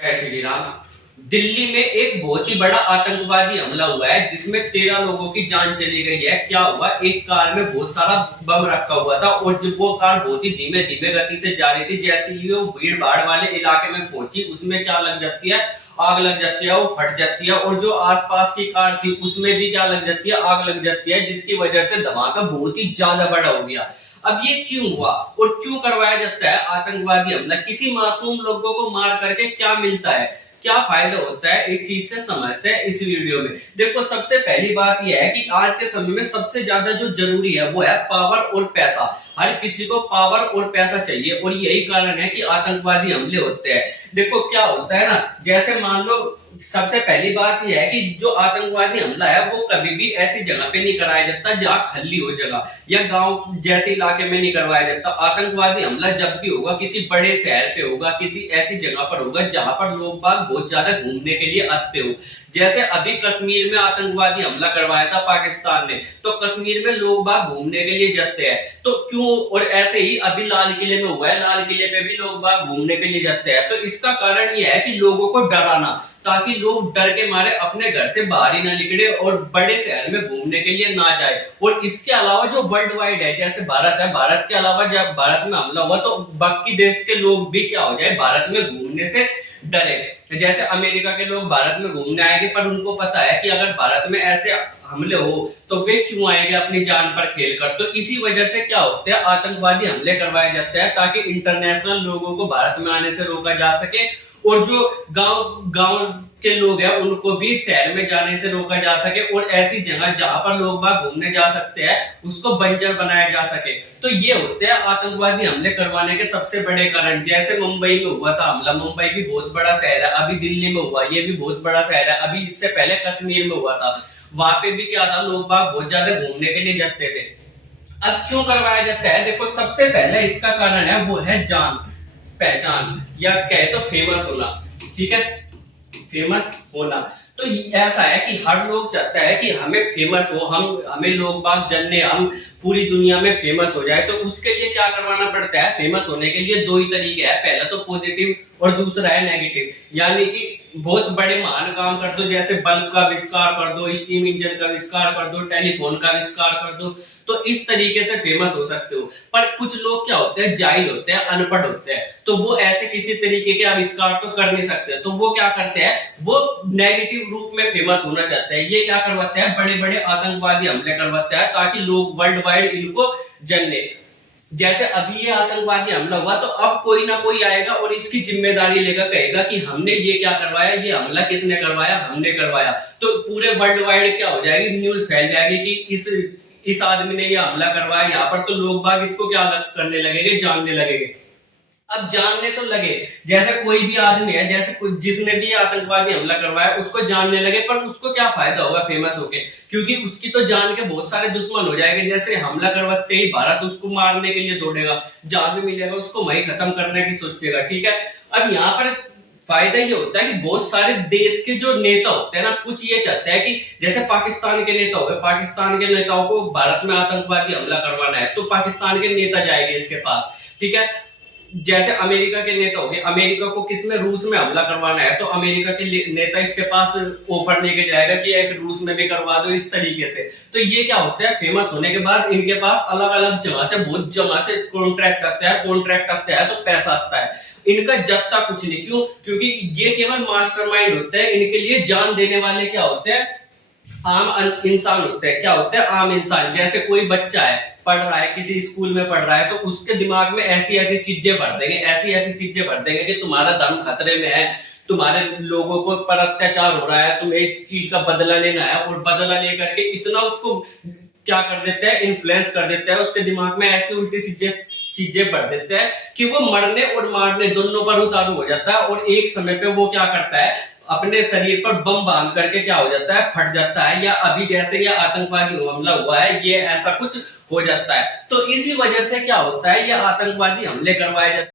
जय श्री राम। दिल्ली में एक बहुत ही बड़ा आतंकवादी हमला हुआ है जिसमें 13 लोगों की जान चली गई है। क्या हुआ, एक कार में बहुत सारा बम रखा हुआ था और जब वो कार बहुत ही धीमे धीमे गति से जा रही थी, जैसे ही वो भीड़ भाड़ वाले इलाके में पहुंची, उसमें क्या लग जाती है, आग लग जाती है, वो फट जाती है। और जो आसपास की कार थी उसमें भी क्या लग जाती है, आग लग जाती है, जिसकी वजह से धमाका बहुत ही ज्यादा बड़ा हो गया। अब ये क्यों हुआ और क्यों करवाया जाता है आतंकवादी हमला? किसी मासूम लोगों को मार करके क्या मिलता है, क्या फायदा होता है, इस चीज से समझते हैं इस वीडियो में। देखो, सबसे पहली बात यह है कि आज के समय में सबसे ज्यादा जो जरूरी है वो है पावर और पैसा। हर किसी को पावर और पैसा चाहिए और यही कारण है कि आतंकवादी हमले होते हैं। देखो क्या होता है ना, जैसे मान लो, सबसे पहली बात यह है कि जो आतंकवादी हमला है वो कभी भी ऐसी जगह पे नहीं कराया जाता जहां खली हो जगह या गांव जैसे इलाके में नहीं करवाया जाता। आतंकवादी हमला जब भी होगा किसी बड़े शहर पे होगा, किसी ऐसी जगह पर होगा जहां पर लोग बाग बहुत ज्यादा घूमने के लिए आते हो। जैसे अभी कश्मीर में आतंकवादी हमला करवाया था पाकिस्तान ने, तो कश्मीर में लोग बाग घूमने के लिए जाते हैं, तो क्यों? और ऐसे ही अभी लाल किले में हुआ है, लाल किले पे भी लोग बाग घूमने के लिए जाते हैं। तो इसका कारण यह है कि लोगों को डराना, ताकि लोग डर के मारे अपने घर से बाहर ही ना निकले और बड़े शहर में घूमने के लिए ना जाए। और इसके अलावा जो वर्ल्ड वाइड है, जैसे भारत है, भारत के अलावा जब भारत में हमला हुआ तो बाकी देश के लोग भी क्या हो जाए, भारत में घूमने से डरे। जैसे अमेरिका के लोग भारत में घूमने आएंगे, पर उनको पता है कि अगर भारत में ऐसे हमले हो तो वे क्यों आएंगे अपनी जान पर खेलकर। तो इसी वजह से क्या होते हैं, आतंकवादी हमले करवाए जाते हैं ताकि इंटरनेशनल लोगों को भारत में आने से रोका जा सके और जो गांव गांव के लोग हैं उनको भी शहर में जाने से रोका जा सके और ऐसी जगह जहां पर लोग बाग घूमने जा सकते हैं उसको बंजर बनाया जा सके। तो ये होते हैं आतंकवादी हमले करवाने के सबसे बड़े कारण। जैसे मुंबई में हुआ था हमला, मुंबई भी बहुत बड़ा शहर है, अभी दिल्ली में हुआ, ये भी बहुत बड़ा शहर है, अभी इससे पहले कश्मीर में हुआ था, वहां पे भी क्या था, लोग बाग बहुत ज्यादा घूमने के लिए जाते थे। अब क्यों करवाया जाता है? देखो, सबसे पहले इसका कारण है वो है जान पहचान, या कहे तो फेमस होना। ठीक है, फेमस होना। तो ऐसा है कि हर लोग चाहता है कि हमें फेमस हो, हमें लोग बाग जानने, हम पूरी दुनिया में फेमस हो जाए। तो उसके लिए क्या करवाना पड़ता है? फेमस होने के लिए दो ही तरीके हैं, पहला तो पॉजिटिव और दूसरा है नेगेटिव। यानी कि बहुत बड़े महान काम कर दो, जैसे बल्ब का आविष्कार कर दो, स्टीम इंजन का आविष्कार कर दो, टेलीफोन का आविष्कार कर दो, तो इस तरीके से फेमस हो सकते हो। पर कुछ लोग क्या होते हैं, जाहिल होते हैं, अनपढ़ होते हैं, तो वो ऐसे किसी तरीके के आविष्कार तो कर नहीं सकते। तो वो क्या करते हैं, वो नेगेटिव रूप में फेमस होना चाहते हैं। ये क्या करवाते हैं, बड़े बड़े आतंकवादी हमले करवाते हैं ताकि लोग वर्ल्ड वाइड इनको जानने। जैसे अभी ये आतंकवादी हमला हुआ तो अब कोई ना कोई आएगा और इसकी जिम्मेदारी लेकर कहेगा कि हमने ये क्या करवाया, ये हमला किसने करवाया, हमने करवाया। तो पूरे वर्ल्ड वाइड क्या हो जाएगी, न्यूज फैल जाएगी कि इस आदमी ने ये हमला करवाया यहाँ पर। तो लोग बाग इसको क्या करने लगेंगे, जानने लगेंगे। अब जानने तो लगे, जैसे कोई भी आदमी है, जैसे जिसने भी आतंकवादी हमला करवाया उसको जानने लगे, पर उसको क्या फायदा होगा फेमस होके, क्योंकि उसकी तो जान के बहुत सारे दुश्मन हो जाएंगे। जैसे हमला करवाते ही भारत उसको मारने के लिए दौड़ेगा, जहां भी मिलेगा उसको वहीं खत्म करने की सोचेगा। ठीक है, अब यहाँ पर फायदा ये होता है कि बहुत सारे देश के जो नेता होते हैं ना, कुछ ये चाहते हैं कि जैसे पाकिस्तान के नेता हो गए, पाकिस्तान के नेताओं को भारत में आतंकवादी हमला करवाना है तो पाकिस्तान के नेता जाएंगे इसके पास। ठीक है, जैसे अमेरिका के नेता हो गए, अमेरिका को किसमें, रूस में हमला करवाना है तो अमेरिका के नेता इसके पास ऑफर लेके जाएगा कि एक रूस में भी करवा दो, इस तरीके से। तो ये क्या होता है, फेमस होने के बाद इनके पास अलग अलग जगह से, बहुत जगह से कॉन्ट्रैक्ट आता है तो पैसा आता है। इनका जत्ता कुछ नहीं, क्यों? क्योंकि ये केवल मास्टरमाइंड होते हैं, इनके लिए जान देने वाले क्या होते हैं, आम इंसान होते हैं। क्या होते हैं, आम इंसान। जैसे कोई बच्चा है, पढ़ रहा है, किसी स्कूल में पढ़ रहा है, तो उसके दिमाग में ऐसी ऐसी चीजें भर देंगे, ऐसी ऐसी चीजें भर देंगे कि तुम्हारा धर्म खतरे में है, तुम्हारे लोगों को पर अत्याचार हो रहा है, तुम्हें इस चीज का बदला लेना है। और बदला लेकर के इतना उसको क्या कर देते हैं, इन्फ्लुएंस कर देते हैं, उसके दिमाग में ऐसी उल्टी चीजें भर देते हैं कि वो मरने और मारने दोनों पर उतारू हो जाता है। और एक समय पे वो क्या करता है, अपने शरीर पर बम बांध करके क्या हो जाता है, फट जाता है। या अभी जैसे ये आतंकवादी हमला हुआ है, ये ऐसा कुछ हो जाता है। तो इसी वजह से क्या होता है, ये आतंकवादी हमले करवाए जाते हैं।